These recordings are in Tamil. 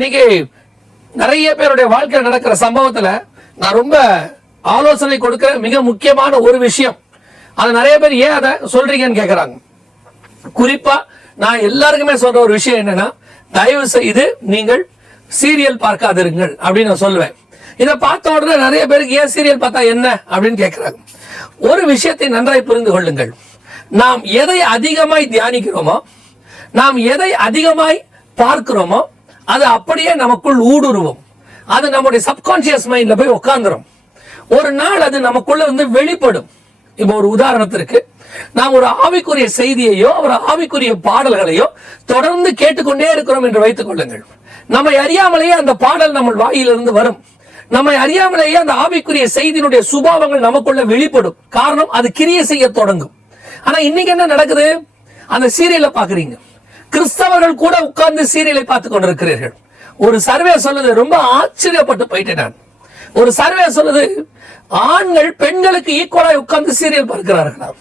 இன்னைக்கு நிறைய பேருடைய வாழ்க்கையில் நடக்கிற சம்பவத்துல நான் ரொம்ப ஆலோசனை கொடுக்கிற மிக முக்கியமான ஒரு விஷயம். அது நிறைய பேர் ஏன் அதை சொல்றீங்கன்னு கேட்கறாங்க. குறிப்பா நான் எல்லாருக்குமே சொல்ற ஒரு விஷயம் என்னன்னா, தயவு செய்து நீங்கள் சீரியல் பார்க்காதிருங்கள் அப்படின்னு நான் சொல்லுவேன். இதை பார்த்த உடனே நிறைய பேருக்கு ஏன் சீரியல் பார்த்தா என்ன அப்படின்னு கேட்கிறாங்க. ஒரு விஷயத்தை நன்றாய் புரிந்து கொள்ளுங்கள். நாம் எதை அதிகமாய் தியானிக்கிறோமோ, நாம் எதை அதிகமாய் பார்க்கிறோமோ, அது அப்படியே நமக்குள் ஊடுருவும். அது நம்முடைய சப்கான்சியஸ் மைண்ட்ல போய் உட்கார்ந்துரும். ஒரு நாள் அது நமக்குள்ள வந்து வெளிப்படும். இப்போ ஒரு உதாரணத்திற்கு, நாம் ஒரு ஆவிக்குரிய செய்தியையோ ஒரு ஆவிக்குரிய பாடல்களையோ தொடர்ந்து கேட்டுக்கொண்டே இருக்கிறோம் என்று வைத்துக் கொள்ளுங்கள். நம்மை அறியாமலேயே அந்த பாடல் நம்ம வாயிலிருந்து வரும். நம்மை அறியாமலேயே அந்த ஆவிக்குரிய செய்தியினுடைய சுபாவங்கள் நமக்குள்ள வெளிப்படும். காரணம், அது கிரியை செய்ய தொடங்கும். ஆனா இன்னைக்கு என்ன நடக்குது? அந்த சீரியலை பாக்குறீங்க. கிறிஸ்தவர்கள் கூட உட்கார்ந்து சீரியலை பார்த்துக் கொண்டிருக்கிறீர்கள். ஒரு சர்வே சொல்லுது, ரொம்ப ஆச்சரியப்பட்டு போயிட்டேன் நான். ஒரு சர்வே சொல்லுது, ஆண்கள் பெண்களுக்கு ஈக்குவலாய் உட்கார்ந்து சீரியல் பார்க்கிறார்களாம்.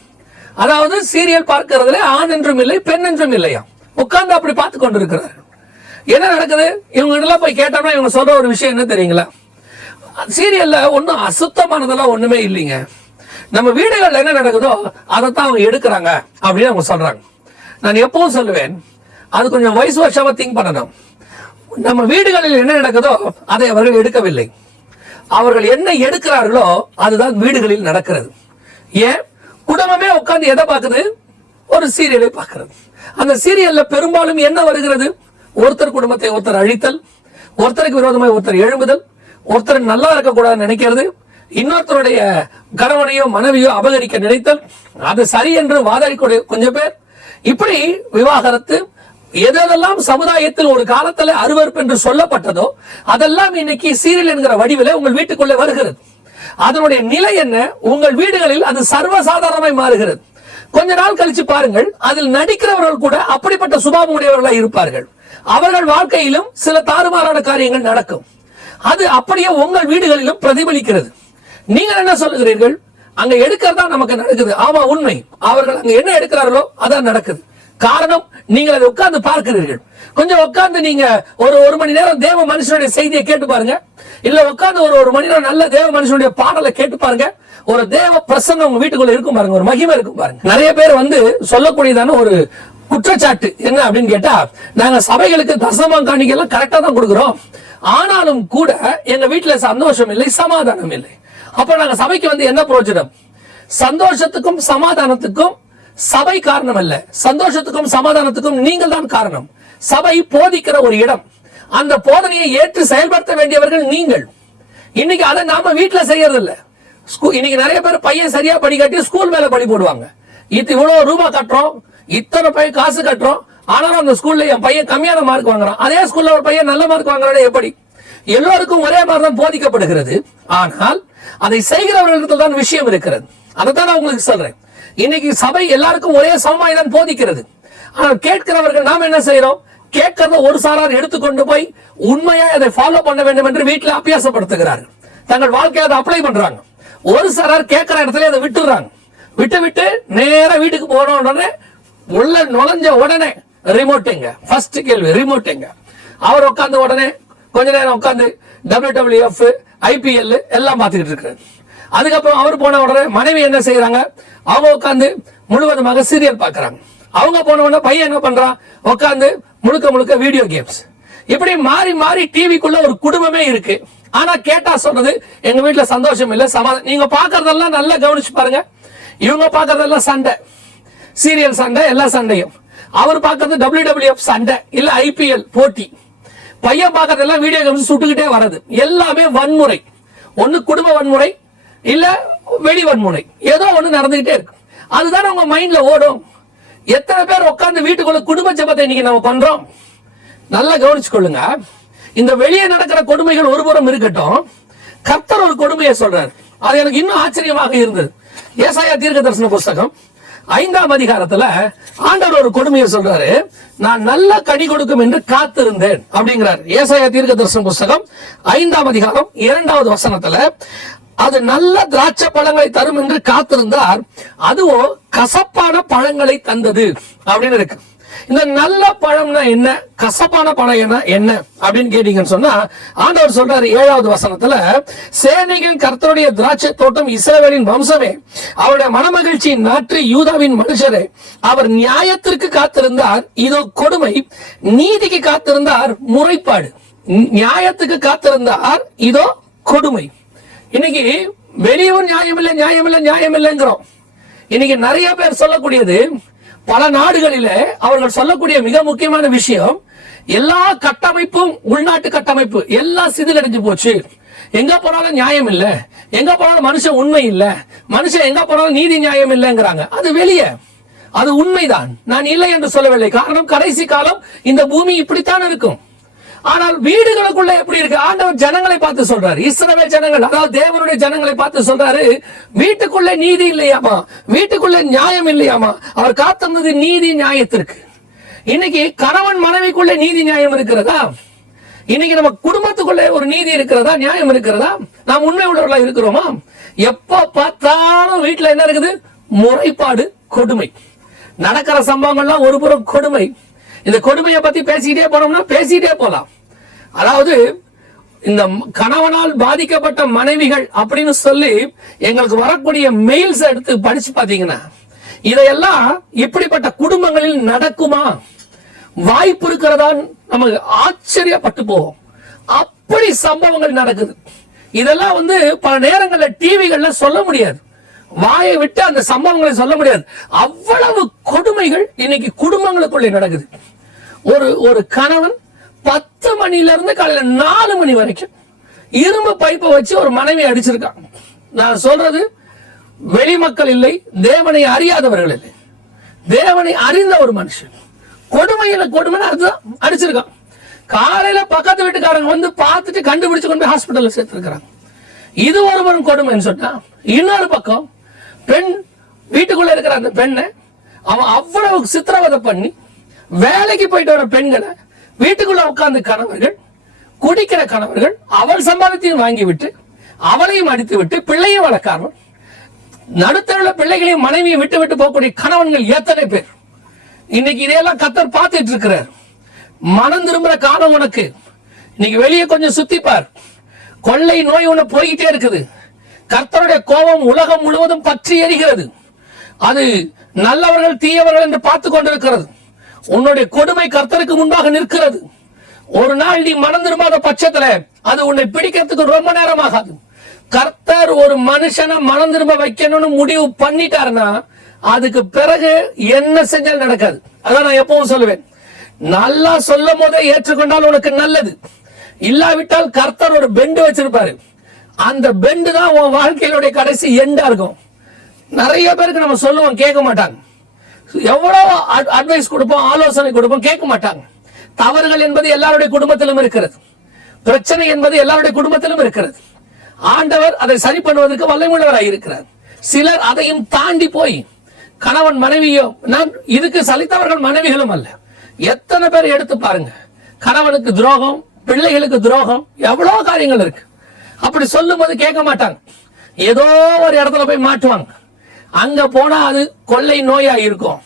அதாவது சீரியல் பார்க்கிறதுல ஆண் என்றும் இல்லை பெண் என்றும் இல்லையா, உட்கார்ந்து அப்படி பார்த்து கொண்டிருக்கிறார்கள். என்ன நடக்குது? இவங்க எல்லாம் போய் கேட்டோம்னா இவங்க சொல்ற ஒரு விஷயம் என்ன தெரியுங்களா? சீரியல்ல ஒன்னும் அசுத்தமானதெல்லாம் ஒண்ணுமே இல்லைங்க. நம்ம வீடுகள்ல என்ன நடக்குதோ அதைத்தான் அவங்க எடுக்கிறாங்க அப்படின்னு அவங்க சொல்றாங்க. நான் எப்பவும் சொல்லுவேன், அது கொஞ்சம் வயசு வருஷமா திங்க் பண்ணணும். நம்ம வீடுகளில் என்ன நடக்குதோ அதை அவர்கள் எடுக்கவில்லை. அவர்கள் என்ன எடுக்கிறார்களோ அதுதான் வீடுகளில் நடக்கிறது. ஏன்? குடும்பமே உட்கார்ந்து எதை பார்க்குது? ஒரு சீரியலை பார்க்கிறது. அந்த சீரியல்ல பெரும்பாலும் என்ன வருகிறது? ஒருத்தர் குடும்பத்தை ஒருத்தர் அழித்தல், ஒருத்தருக்கு விரோதமாக ஒருத்தர் எழும்புதல், ஒருத்தர் நல்லா இருக்கக்கூடாதுன்னு நினைக்கிறது, இன்னொருத்தருடைய கணவனையோ மனைவியோ அபகரிக்க நினைத்தல், அது சரி என்று வாதாடிக்கூடிய கொஞ்சம் பேர், இப்படி விவாகரத்து, எதெல்லாம் சமுதாயத்தில் ஒரு காலத்துல அருவருப்பு என்று சொல்லப்பட்டதோ அதெல்லாம் இன்னைக்கு சீரியல் என்கிற வடிவில உங்கள் வீட்டுக்குள்ளே வருகிறது. அதனுடைய நிலை என்ன? உங்கள் வீடுகளில் அது சர்வசாதாரணமாய் மாறுகிறது. கொஞ்ச நாள் கழிச்சு பாருங்கள், அதில் நடிக்கிறவர்கள் கூட அப்படிப்பட்ட சுபாவம் உடையவர்களாக இருப்பார்கள். அவர்கள் வாழ்க்கையிலும் சில தாறுமாறான காரியங்கள் நடக்கும். அது அப்படியே உங்கள் வீடுகளிலும் பிரதிபலிக்கிறது. நீங்கள் என்ன சொல்லுகிறீர்கள்? அங்க எடுக்கிறதா நமக்கு நடக்குது. ஆமா, உண்மை. அவர்கள் அங்க என்ன எடுக்கிறார்களோ அதான் நடக்குது. காரணம், நீங்கள் அதை உட்கார்ந்து பார்க்கிறீர்கள். கொஞ்சம் உட்கார்ந்து நீங்க ஒரு மணி நேரம் தேவ மனுஷனுடைய செய்தியை கேட்டு பாருங்க. இல்ல உட்கார்ந்து ஒரு மணி நேரம் நல்ல தேவ மனுஷனுடைய பாடலை கேட்டு பாருங்க. ஒரு தேவ பிரசன்னம் உங்க வீட்டுக்குள்ள இருக்கும் பாருங்க, ஒரு மகிமை இருக்கும் பாருங்க. நிறைய பேர் வந்து சொல்லக்கூடியதான ஒரு குற்றச்சாட்டு என்ன அப்படின்னு கேட்டா, நாங்க சபைகளுக்கு தசம காணிக்கைலாம் கரெக்டா தான் கொடுக்கிறோம், ஆனாலும் கூட எங்க வீட்டுல சந்தோஷம் இல்லை, சமாதானம் இல்லை. அப்ப நாங்க சபைக்கு வந்து என்ன பிரயோஜனம்? சந்தோஷத்துக்கும் சமாதானத்துக்கும் சபை காரணம் அல்ல, சந்தோஷத்துக்கும் சமாதானத்துக்கும் நீங்கள் தான் காரணம். சபை போதிக்கிற ஒரு இடம். அந்த போதனையை ஏற்று செயல்படுத்த வேண்டியவர்கள் நீங்கள். இன்னைக்கு அதை நாம வீட்டுல செய்யறது இல்ல. இன்னைக்கு நிறைய பேர் பையன் சரியா படிக்காட்டி ஸ்கூல் மேல படி போடுவாங்க. இவ்வளவு ரூபாய் கட்டுறோம், இத்தனை பையன் காசு கட்டுறோம், ஆனாலும் அந்த ஸ்கூல்ல என் பையன் கம்மியான மார்க் வாங்குறான், அதே ஸ்கூல்ல ஒரு பையன் நல்ல மார்க் வாங்குறானே எப்படி? எல்லோருக்கும் ஒரே மாதிரி தான் போதிக்கப்படுகிறது. ஆனால் அதை செய்கிறவர்களுக்கு தான் விஷயம் இருக்கிறது. அதைத்தான் நான் உங்களுக்கு சொல்றேன். இன்னைக்கு சபை எல்லாருக்கும் ஒரே சமமாய் தான் போதிக்கிறது. ஆனால் கேட்கிறவர்கள் நாம் என்ன செய்யறோம்? கேட்கறத ஒரு சாரார் எடுத்துக்கொண்டு போய் உண்மையா அதை ஃபாலோ பண்ண வேண்டும் என்று வீட்டில் அபியாசப்படுத்துகிறார்கள். தங்கள் வாழ்க்கையை அதை அப்ளை பண்றாங்க. ஒரு சாரார் கேட்கிற இடத்துல அதை விட்டுறாங்க. விட்டு நேர வீட்டுக்கு போன உடனே உள்ள நுழைஞ்ச உடனே ரிமோட் எங்க? ஃபர்ஸ்ட் கேள்வி, ரிமோட் எங்க? அவர் உட்கார்ந்து உடனே கொஞ்ச நேரம் உட்கார்ந்து WWF, IPL எல்லாம் பார்த்துக்கிட்டு இருக்கிறார். அதுக்கப்புறம் அவர் போன உடனே மனைவி என்ன செய்யறாங்க? அவங்க உட்கார்ந்து முழுவதுமாக சீரியல் பார்க்கறாங்க. அவங்க போன உடனே பையன் என்ன பண்றான்? உட்கார்ந்து முழுக்க வீடியோ கேம்ஸ். இப்படி மாறி மாறி டிவிக்குள்ள ஒரு குடும்பமே இருக்கு. ஆனா கேட்டா சொல்றது, எங்க வீட்டுல சந்தோஷம் இல்ல, சமாதானம். நீங்க பாக்குறதெல்லாம் நல்லா கவனிச்சு பாருங்க. இவங்க பாக்குறதெல்லாம் சண்டை, சீரியல் சண்டை, எல்லா சண்டையும். அவர் பாக்குறது WWF சண்டை, இல்ல IPL போட்டி. பையன் பாக்குறதெல்லாம் வீடியோ கேம்ஸ் சுட்டுக்கிட்டே வர்றது. எல்லாமே வன்முறை. ஒண்ணு குடும்ப வன்முறை, இல்ல வெளி வன்முறை, ஏதோ ஒண்ணு நடந்துகிட்டே இருக்கு. அதுதான் உங்க மைண்ட்ல ஓடும். எத்தனை பேர் உட்கார்ந்து வீட்டுக்குள்ள குடும்ப ஜெபத்தை இன்னைக்கு நம்ம பண்றோம்? நல்லா கவனிச்சு கொள்ளுங்க. இந்த வெளியே நடக்கிற கொடுமைகள் ஒருபுறம் இருக்கட்டும், கர்த்தர் ஒரு கொடுமையை சொல்றாரு. அது எனக்கு இன்னும் ஆச்சரியமாக இருந்தது. ஏசாயா தீர்க்கதரிசன புஸ்தகம் 5ஆம் அதிகாரத்துல ஆண்டவர் ஒரு கொடுமையை சொல்றாரு. நான் நல்ல கனி கொடுக்கும் என்று காத்திருந்தேன் அப்படிங்கிறார். ஏசாயா தீர்க்கதரிசன புஸ்தகம் 5ஆம் அதிகாரம் 2வது வசனத்துல, அது நல்ல திராட்சை பழங்களை தரும் என்று காத்திருந்தார், அதுவோ கசப்பான பழங்களை தந்தது அப்படின்னு இருக்கு. இந்த நல்ல பழம்னா என்ன, கசப்பான பழம் என்ன அப்படின்னு கேட்டீங்கன்னு சொன்னா, ஆண்டவர் சொல்றாரு 7வது வசனத்துல, சேனைகளின் கர்த்தருடைய திராட்சை தோட்டம் இஸ்ரவேலின் வம்சமே, அவருடைய மனமகிழ்ச்சியின் நாற்று யூதாவின் மனுஷரே, அவர் நியாயத்திற்கு காத்திருந்தார், இதோ கொடுமை, நீதிக்கு காத்திருந்தார், முறைப்பாடு. நியாயத்துக்கு காத்திருந்தார், இதோ கொடுமை. இன்னைக்கு வெளியும் நியாயம் இல்லைங்கிறோம். இன்னைக்கு நிறைய பேர் சொல்லக்கூடியது, பல நாடுகளில அவர்கள் சொல்லக்கூடிய மிக முக்கியமான விஷயம், எல்லா கட்டமைப்பும், உள்நாட்டு கட்டமைப்பு எல்லாம் சிதிலடைஞ்சு போச்சு, எங்க போனாலும் நியாயம் இல்ல, எங்க போனாலும் மனுஷன் உண்மை இல்ல, மனுஷன் எங்க போனாலும் நீதி நியாயம் இல்லைங்கிறாங்க. அது வெளியே, அது உண்மைதான், நான் இல்லை என்று சொல்லவில்லை. காரணம், கடைசி காலம் இந்த பூமி இப்படித்தான் இருக்கும். ஆனால் வீடுகளுக்குள்ள எப்படி இருக்கு? ஆண்டவர் ஜனங்களை பார்த்து சொல்றாரு, இஸ்ரவேல் ஜனங்கள், அதாவது தேவனுடைய ஜனங்களை பார்த்து சொல்றாரு, வீட்டுக்குள்ள நீதி இல்லையாமா, வீட்டுக்குள்ள நியாயம் இல்லையாமா. அவர் காத்திருந்தது நீதி நியாயத்திற்கு. இன்னைக்கு கணவன் மனைவிக்குள்ள நீதி நியாயம் இருக்கிறதா? இன்னைக்கு நம்ம குடும்பத்துக்குள்ள ஒரு நீதி இருக்கிறதா, நியாயம் இருக்கிறதா? நாம் உண்மை உள்ளவர்களா இருக்கிறோமா? எப்ப பார்த்தாலும் வீட்டுல என்ன இருக்குது? முறைப்பாடு, கொடுமை. நடக்கிற சம்பவங்கள்லாம் ஒரு புறம் கொடுமை. இந்த கொடுமையை பத்தி பேசிக்கிட்டே போனோம்னா பேசிக்கிட்டே போலாம். அதாவது இந்த கணவனால் பாதிக்கப்பட்ட மனைவிகள் அப்படின்னு சொல்லி எங்களுக்கு வரக்கூடிய மெயில்ஸ் எடுத்து படிச்சு பாத்தீங்கன்னா, இதையெல்லாம் இப்படிப்பட்ட குடும்பங்களில் நடக்குமா, வாய்ப்பு இருக்கிறதா, நமக்கு ஆச்சரியப்பட்டு போவோம். அப்படி சம்பவங்கள் நடக்குது. இதெல்லாம் பல நேரங்களில் டிவிகள்ல சொல்ல முடியாது, வாயை விட்டு அந்த சம்பவங்களை சொல்ல முடியாது. அவ்வளவு கொடுமைகள் இன்னைக்கு குடும்பங்களுக்குள்ளே நடக்குது. ஒரு கணவன் 10 மணில இருந்து காலையில 4 மணி வரைக்கும் இரும்பு பைப்பை வச்சு ஒரு மனைவி அடிச்சிருக்கான். நான் சொல்றது வெளி மக்கள் இல்லை, தேவனை அறியாதவர்கள் இல்லை, தேவனை அறிந்த ஒரு மனுஷன் கொடுமையில கொடுமை அடிச்சிருக்கான். காலையில பக்கத்து வீட்டுக்காரங்க பார்த்துட்டு கண்டுபிடிச்சு கொண்டு போய் ஹாஸ்பிட்டல்ல சேர்த்திருக்கிறாங்க. இது ஒருவரும் கொடுமைன்னு சொன்னா, இன்னொரு பக்கம் பெண் வீட்டுக்குள்ள இருக்கிற அந்த பெண்ணை அவன் அவ்வளவு சித்திரவதை பண்ணி, வேலைக்கு போயிட்டு வர பெண்களை வீட்டுக்குள்ள உட்கார்ந்து கணவர்கள், குடிக்கிற கணவர்கள், அவள் சம்பாதத்தையும் வாங்கி விட்டு அவளையும் அடித்து விட்டு பிள்ளையும் வளர்க்காமல் நடுத்தருள்ள பிள்ளைகளையும் மனைவியை விட்டு விட்டு போகக்கூடிய கணவன்கள் எத்தனை பேர் இன்னைக்கு இதையெல்லாம் கர்த்தர் பார்த்துட்டு இருக்கிறார். மனம் திரும்புற காலம் உனக்கு. இன்னைக்கு வெளியே கொஞ்சம் சுத்திப்பார், கொள்ளை நோய் ஒண்ணு போய்கிட்டே இருக்குது. கர்த்தருடைய கோபம் உலகம் முழுவதும் பற்றி எரிகிறது. அது நல்லவர்கள் தீயவர்கள் என்று பார்த்து கொண்டிருக்கிறது. உன்னுடைய கொடுமை கர்த்தருக்கு முன்பாக நிற்கிறது. ஒரு நாள் நீ மனம் திரும்பாத பட்சத்துல அது உன்னை பிடிக்கிறதுக்கு ரொம்ப நேரம் ஆகாது. கர்த்தர் ஒரு மனுஷனை மனம் திரும்ப வைக்கணும்னு முடிவு பண்ணிட்டாருன்னா அதுக்கு பிறகு என்ன செஞ்சாலும் நடக்காது. அதான் நான் எப்பவும் சொல்லுவேன், நல்லா சொல்லும் போதே ஏற்றுக்கொண்டால் உனக்கு நல்லது, இல்லாவிட்டால் கர்த்தர் ஒரு பெண்டு வச்சிருப்பாரு. அந்த பெண்டு தான் உன் வாழ்க்கையினுடைய கடைசி எண்டா இருக்கும். நிறைய பேருக்கு நம்ம சொல்லுவோம், கேட்க மாட்டாங்க. எவ்வளவு அட்வைஸ் கொடுப்போம், ஆலோசனை கொடுப்போம், கேட்க மாட்டாங்க. தவறுகள் என்பது எல்லாருடைய குடும்பத்திலும் இருக்கிறது, பிரச்சனை என்பது எல்லாருடைய குடும்பத்திலும் இருக்கிறது. ஆண்டவர் அதை சரி பண்ணுவதற்கு வல்லமையுள்ளவராக இருக்கிறார். சிலர் அதையும் தாண்டி போய் கணவன் மனைவியோ, நான் இதுக்கு சலித்தவர்கள் மனைவிகளும் அல்ல, எத்தனை பேர் எடுத்து பாருங்க, கணவனுக்கு துரோகம், பிள்ளைகளுக்கு துரோகம், எவ்வளவு காரியங்கள் இருக்கு. அப்படி சொல்லும் போது கேட்க மாட்டாங்க, ஏதோ ஒரு இடத்துல போய் மாட்டுவாங்க. அங்க போனா அது கொள்ளை நோயா இருக்கும்.